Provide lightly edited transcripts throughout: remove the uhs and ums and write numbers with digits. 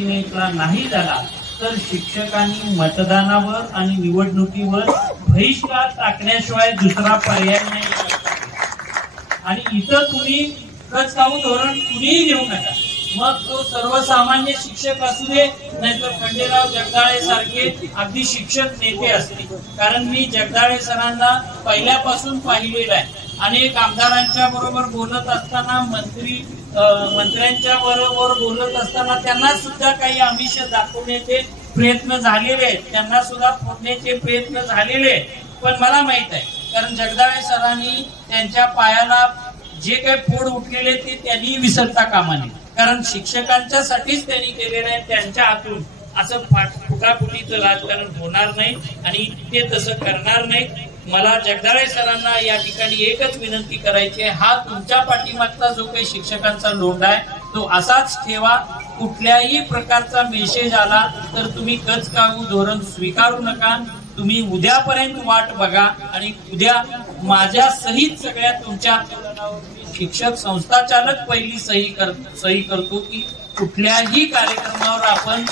कॅबिनेटला नाही झाला तर शिक्षकांनी मतदानावर आणि निवडणुकीवर बहिष्कार टाकण्याशिवाय दुसरा पर्याय नाही। आणि इथं तुम्ही कचकाऊ धोरण कुणीही घेऊ नका, मग तो सर्वसामान्य शिक्षक असू दे नाहीतर खंडेराव जगदाळे सारखे अगदी शिक्षक नेते असतील। कारण मी जगदाळे सरांना पहिल्यापासून पाहिलेलं आहे। अनेक आमदारांच्या बरोबर बोलत असताना, मंत्र्यांच्या बरोबर बोलत असताना त्यांना सुद्धा काही आमिष दाखवण्याचे प्रयत्न झालेले आहेत, त्यांना सुद्धा फोडण्याचे प्रयत्न झालेले आहेत। पण मला माहित आहे, कारण जगदाळे सरांनी त्यांच्या पायाला जे काही फोड उठलेले ते त्यांनी विसरता कामा नये, कारण शिक्षकांच्यासाठीच त्यांनी केलेलं आहे। त्यांच्या हातून असं फुटाफुटीचं राजकारण होणार नाही आणि ते तसं करणार नाही। मला जगदाळे सरांना या ठिकाणी एकच विनंती करायची आहे, हा तुमच्या पाठीमागचा जो काही शिक्षकांचा लोंढा आहे तो असाच ठेवा। कुठल्याही प्रकारचा मेसेज आला तर तुम्ही कचकाऊ धोरण स्वीकारू नका। तुम्ही उद्यापर्यंत वाट बघा आणि उद्या माझ्या सहित सगळ्या तुमच्या शिक्षक संस्था चालक पहिली सही करतो की कुठल्याही कार्यक्रमावर आपण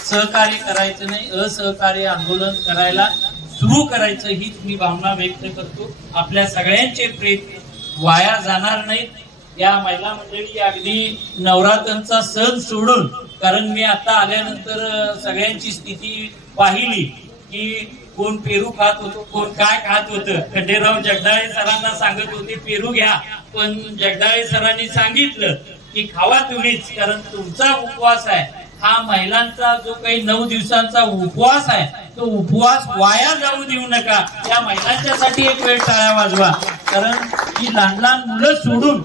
सहकार्य करायचं नाही, असहकार्य आंदोलन करायला सुरू करायचं हीच मी भावना व्यक्त करतो। आपल्या सगळ्यांचे प्रयत्न वाया जाणार नाहीत। या महिला मंडळी अगदी नवरात्रांचा सण सोडून, कारण मी आता आल्यानंतर सगळ्यांची स्थिती पाहिली की कोण पेरू खात होतो, कोण काय खात होतं। खंडेराव जगदाळे सरांना सांगत होते पेरू घ्या, पण जगदाळे सरांनी सांगितलं की खावा तुम्हीच, कारण तुमचा उपवास आहे। हा महिलांचा जो काही 9 दिवसांचा उपवास आहे तो उपवास वाया जाऊ देऊ नका। या महिलांच्यासाठी एक वेळ टाळ्या वाजवा, कारण ही लहान लहान मुलं सोडून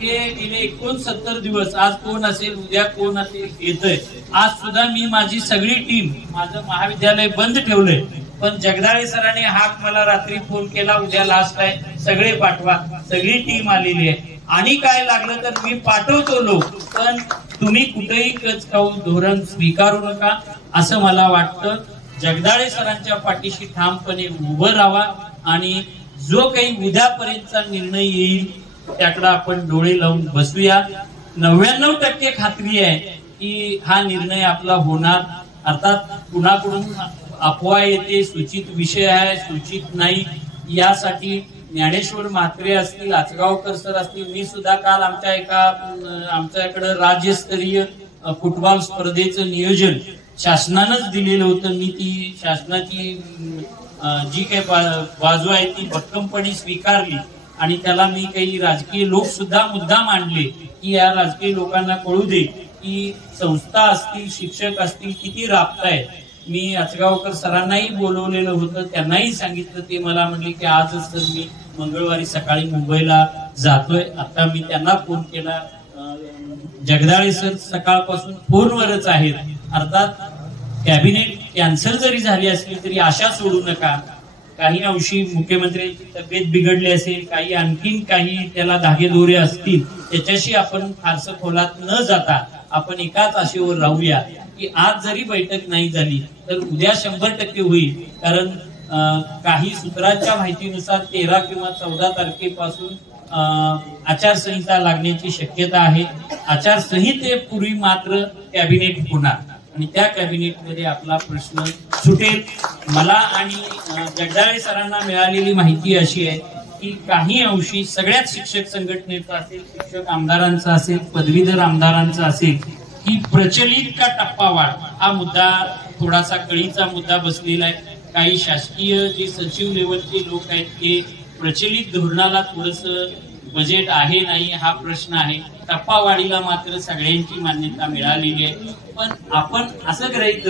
गेले 69 दिवस, आज कोण असेल उद्या कोण असेल येतंय। आज सुद्धा मी माझी सगळी टीम, माझं महाविद्यालय बंद ठेवलंय, पण जगदाळे सरांनी हाक मला रात्री फोन केला, उद्या लास्ट आहे, सगळे पाठवा। सगळी टीम आलेली आहे आणि काय लागलं तर मी पाठवतो लोक, पण तुम्ही कुठेही कचकाऊ धोरण स्वीकारू नका असं मला वाटतं। जगदाळे सरांच्या पाठीशी ठामपणे उभं राहा आणि जो काही उद्यापर्यंतचा निर्णय येईल त्याकडे आपण डोळे लावून बसूया। 99% खात्री आहे की हा निर्णय आपला होणार। अर्थात कुणाकडून अफवा येते, सूचित विषय आहे, सूचित नाही, यासाठी ज्ञानेश्वर म्हात्रे असतील, आचगावकर सर असतील, मी सुद्धा काल आमच्याकडे राज्यस्तरीय फुटबॉल स्पर्धेचं नियोजन शासनानंच दिलेलं होतं। मी ती शासनाची जी काही बाजू आहे ती भक्कमपणे स्वीकारली आणि त्याला मी काही राजकीय लोक सुद्धा मुद्दाम आणले की या राजकीय लोकांना कळू दे की संस्था असतील, शिक्षक असतील किती राबतायत। मी आचगावकर सरांनाही बोलवलेलं होतं, त्यांनाही सांगितलं, ते मला म्हणले की आजच तर मी मंगळवारी सकाळी मुंबईला जातोय। आता मी त्यांना फोन केला, जगदाळे सर सकाळपासून फोनवरच आहेत। अर्थात कॅबिनेट कॅन्सल जरी झाली असली तरी आशा सोडू नका। काही अंशी मुख्यमंत्र्यांची तब्येत बिघडली असेल, काही आणखीन काही त्याला धागेदोरे असतील, त्याच्याशी आपण फारसं खोलात न जाता आपण एकाच आशेवर राहूया की आज जरी बैठक नाही झाली तर उद्या 100% होईल। कारण काही सूत्रांच्या माहितीनुसार 13 किंवा 14 तारखेपासून आचारसंहिता लागण्याची शक्यता आहे। आचारसंहितेपूर्वी मात्र कॅबिनेट होणार आणि त्या कॅबिनेटमध्ये आपला प्रश्न सुटेल। मला आणि जगदाळे सरांना मिळालेली माहिती अशी आहे की काही अंशी सगळ्याच शिक्षक संघटनेचा असेल, शिक्षक आमदारांचा असेल, पदवीधर आमदारांचा असेल की प्रचलित का टप्पावाढ हा मुद्दा थोडासा कळीचा मुद्दा बसलेला आहे। काही शासकीय जे सचिव लेवलचे लोक आहेत ते प्रचलित धोरणाला थोडंसं बजेट आहे नाही हा प्रश्न आहे। टप्पावाढीला मात्र सगळ्यांची मान्यता मिळालेली आहे, पण आपण असं गृहीत